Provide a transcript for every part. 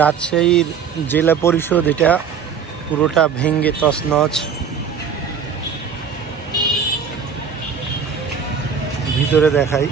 রাজশাহীর জেলা পরিষদ, এটা পুরোটা ভেঙে তছনছ। ভিতরে দেখাই,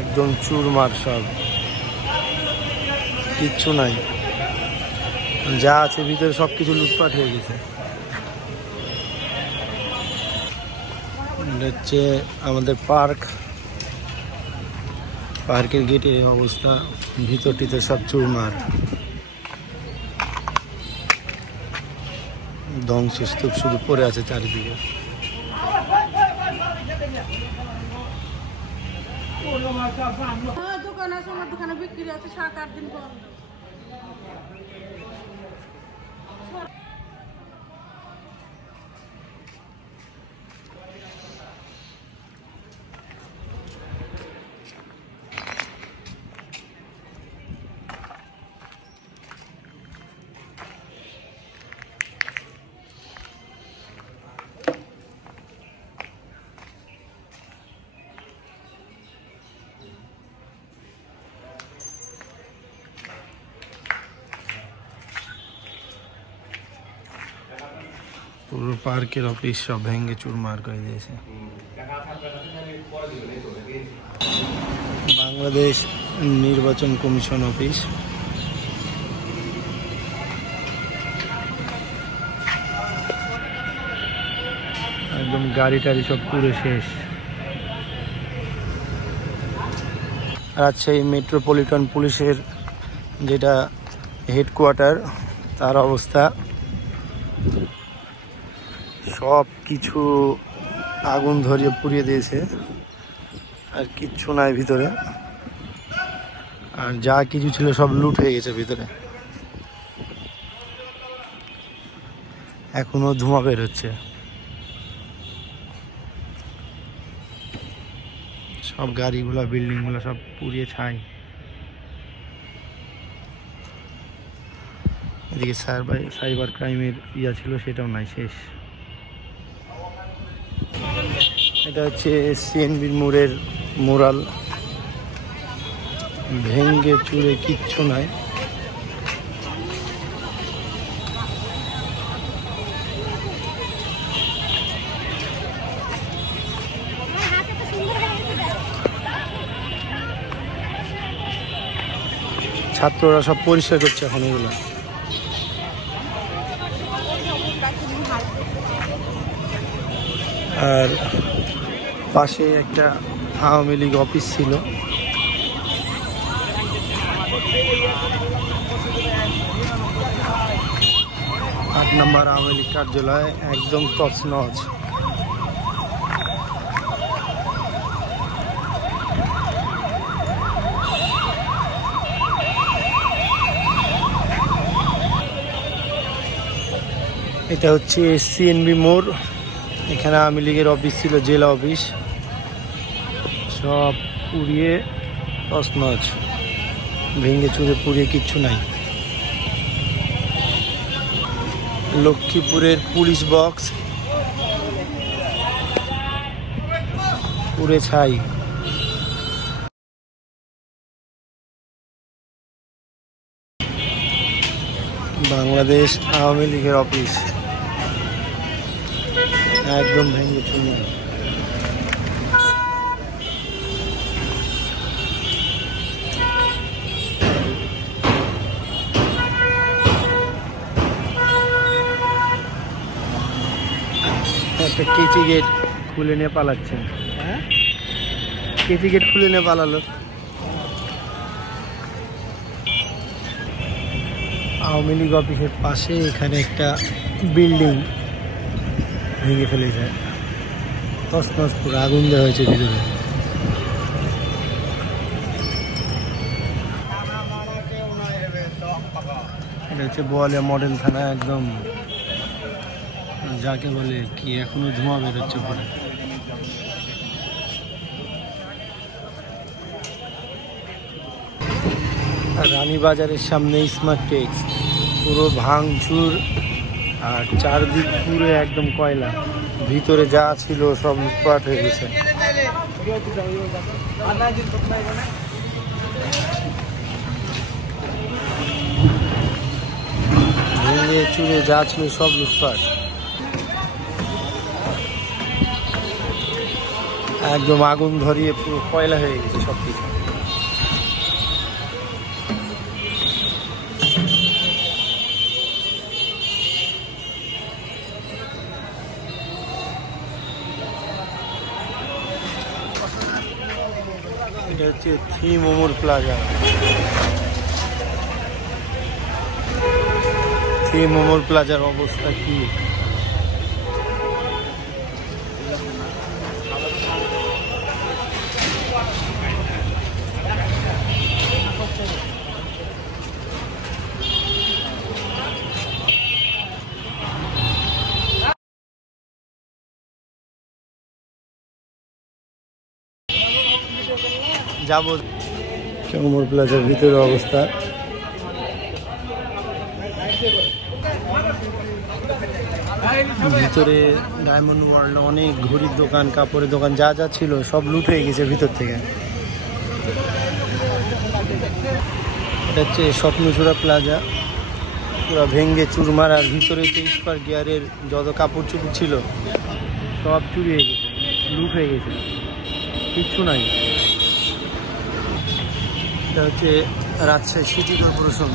একদম চুরমার, সব কিচ্ছু নাই, যা আছে ভিতরে সবকিছু লুটপাট হয়ে গেছে। হচ্ছে আমাদের পার্কের গেটে অবস্থা, ভিতরটিতে সব চুরমার, ধ্বংসস্তূপ শুধু পড়ে আছে চারিদিকে। দোকান আছে, আমার দোকানে বিক্রি আছে 7-8 দিন বন্ধ। পুরো পার্কের অফিস সব ভেঙে চুরমার করে দিয়েছে। বাংলাদেশ নির্বাচন কমিশন অফিস, একদম গাড়ি টাড়ি সব পুরো শেষ। রাজশাহী মেট্রোপলিটন পুলিশের যেটা হেডকোয়ার্টার, তার অবস্থা সব কিছু আগুন ধরিয়ে পুড়িয়ে দিয়েছে, আর কিচ্ছু নাই ভিতরে, আর যা কিছু ছিল সব লুট হয়ে গেছে ভিতরে। এখনো ধোঁয়া বের হচ্ছে, সব গাড়িগুলা বিল্ডিংগুলা সব পুড়িয়ে ছাই। এদিকে সাইবার ক্রাইমের ছিল, সেটাও নাই, শেষ। এটা হচ্ছে সিএনবির মোড়ের মোরাল, ভেঙ্গে চুরে কিচ্ছু নাই। ছাত্ররা সব পরিষ্কার করছে এখন এগুলো। আর পাশে একটা আওয়ামী লীগ অফিস ছিল, 8 নম্বর আওয়ামী লীগ কার্যালয় একদম তছনছ। এটা হচ্ছে সিএনবি মোড়, এখানে আওয়ামী লীগের অফিস ছিল, জেলা অফিস, সব পুড়িয়ে তছনছ, ভেঙে চুরে পুড়িয়ে কিচ্ছু নাই। লক্ষ্মীপুরের পুলিশ বক্স পুড়ে ছাই। বাংলাদেশ আওয়ামী লীগের অফিস একদম ভেঙে চুরে। একটা কেচি গেট খুলে নিয়ে পালাচ্ছেন, কেচি গেট খুলে নিয়ে পালালো। আওয়ামী লীগ অফিসের পাশে এখানে একটা বিল্ডিং ভেঙে ফেলেছে, তছনছ পুরো, আগুন দেওয়া হয়েছে ভিতরে। এটা হচ্ছে বোয়ালিয়া মডেল থানা, একদম যাকে বলে কি, এখনো ধোঁয়া বেরোচ্ছে পরে। রানীবাজারের সামনে স্মার্ট টেক্স, পুরো ভাঙচুর, আর চারদিক পুরো একদম কয়লা, ভিতরে যা ছিল সব লুটপাট হয়ে গেছে। ভেঙে চুরে যা ছিল সব লুটপাট, একদম আগুন ধরিয়ে পুরো কয়লা হয়ে গেছে সবকিছু। এটা হচ্ছে থ্রি মোমোর প্লাজা। থ্রি মোমোর প্লাজার অবস্থা কি? যাবো মোমোর প্লাজার ভিতরে অবস্থা। ভিতরে ডায়মন্ড ওয়ার্ল্ড অনেক ঘড়ির দোকান, কাপড়ের দোকান, যা যা ছিল সব লুট হয়ে গেছে ভিতর থেকে। এটা হচ্ছে স্বপ্নচূড়া প্লাজা, পুরো ভেঙ্গে চুরমার। আর ভিতরে 23 পার গিয়ারের যত কাপড় চুপড় ছিল সব চুরি হয়ে গেছে, লুট হয়ে গেছে, কিচ্ছু নাই। এটা হচ্ছে রাজশাহী সিটি কর্পোরেশন।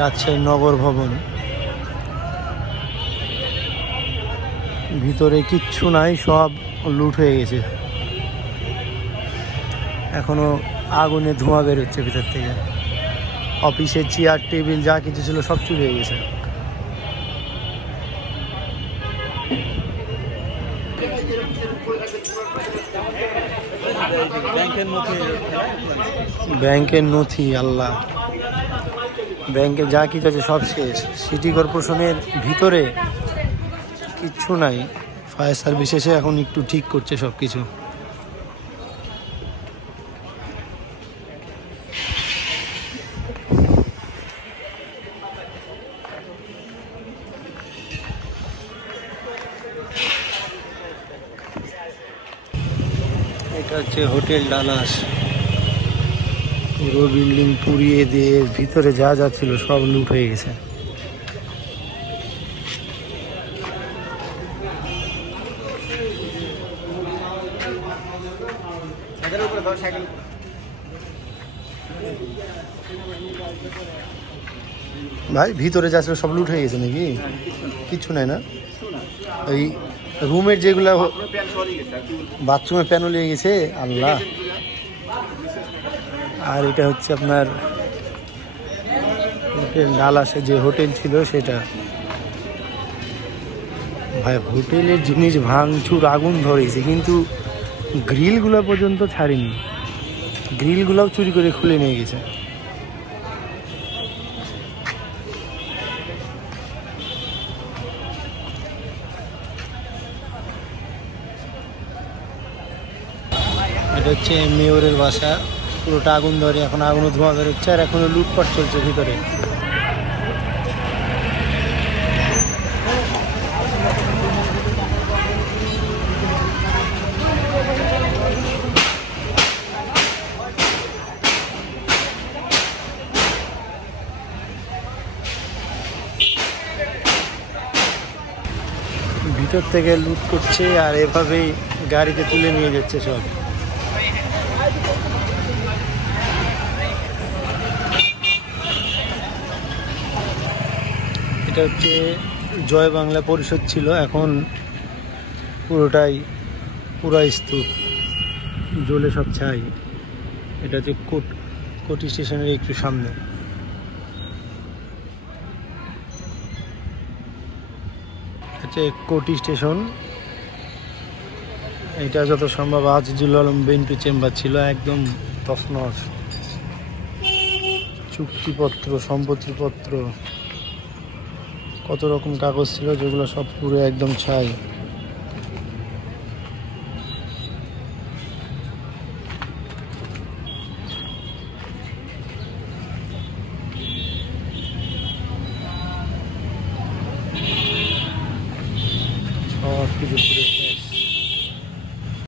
রাজশাহী নগর ভবন, ভিতরে কিচ্ছু নাই, সব লুট হয়ে গেছে। এখনো আগুনে ধোঁয়া বেরোচ্ছে ভিতর থেকে। অফিসের চেয়ার টেবিল যা কিছু ছিল সব চুরি হয়ে গেছে। ব্যাংকের নথি, আল্লাহ, ব্যাংকে যা কিছু আছে সব শেষ। সিটি কর্পোরেশনের ভিতরে কিচ্ছু নাই। ফায়ার সার্ভিস এসে এখন একটু ঠিক করছে সব কিছু। এটা হচ্ছে হোটেল ডালাস। পুরো বিল্ডিং পুড়িয়ে দিয়ে ভিতরে যা যা ছিল সব লুট হয়ে গেছে। ভাই ভিতরে যা ছিল সব লুট হয়ে গেছে নাকি? কিচ্ছু নাই না? ওই রুমের যেগুলা বাথরুমের প্যানও লেগে গেছে, আল্লাহ। আর এটা হচ্ছে আপনার হোটেল ডালাসে যে হোটেল ছিল সেটা। ভাই হোটেলের জিনিস ভাঙচুর, আগুন ধরেছে, কিন্তু গ্রিলগুলো পর্যন্ত ছাড়েনি। গ্রিলগুলোও চুরি করে খুলে নিয়ে গেছে। এটা হচ্ছে মেয়রের বাসা, পুরোটা আগুন ধরে, এখন আগুনও ধোঁয়া বেরোচ্ছে আর এখনো লুটপাট চলছে ভিতরে। ভিতর থেকে লুট করছে আর এভাবেই গাড়িতে তুলে নিয়ে যাচ্ছে সব। এটা হচ্ছে জয় বাংলা পরিষদ ছিল, এখন পুরোটাই পুরা স্তূপ, জ্বলে সব ছাই। এটা হচ্ছে কোটি স্টেশনের একটু সামনে। হচ্ছে কোটি স্টেশন। এটা যত সম্ভব আজিজুল আলম বেন্টু চেম্বার ছিল, একদম তছনছ। চুক্তিপত্র, সম্পত্তিপত্র কত রকম কাগজ ছিল যেগুলো সব পুরো একদম ছাই। সব কিছু পুরো ছাই।